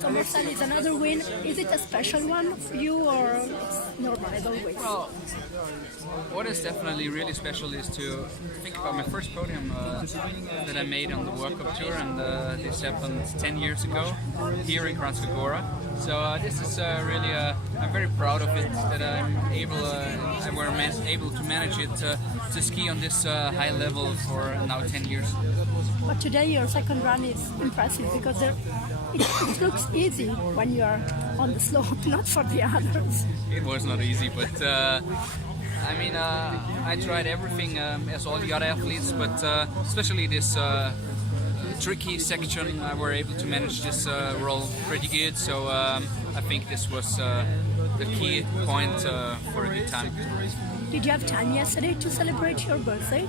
So Marcel is another win. Is it a special one for you or it's normal as always? Well, what is definitely really special is to think about my first podium that I made on the World Cup Tour, and this happened 10 years ago here in Kranjska, Gora. So this is really, I'm very proud of it that I'm able to manage it to ski on this high level for now 10 years. But today your second run is impressive because it looks easy when you are on the slope, not for the others. It was not easy, but I mean, I tried everything as all the other athletes, but especially this tricky section, I were able to manage this roll pretty good. So I think this was the key point for a good time. Did you have time yesterday to celebrate your birthday?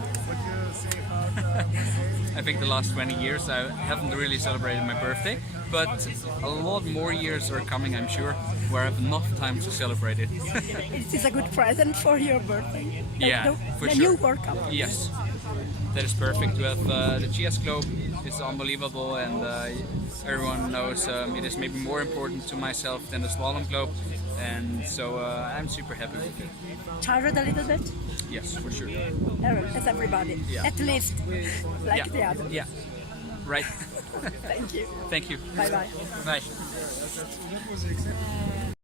I think the last 20 years I haven't really celebrated my birthday, but a lot more years are coming, I'm sure, where I have enough time to celebrate it. It is a good present for your birthday. Yeah, for the sure. New World Cup. Yes, that is perfect. To have the GS Globe is unbelievable, and everyone knows it is maybe more important to myself than the Slalom Globe, and so I'm super happy with it. Tired a little bit? Yes, for sure. As everybody, Yeah. at least, like the others. Yeah, right. Thank you. Thank you. Bye bye. Bye.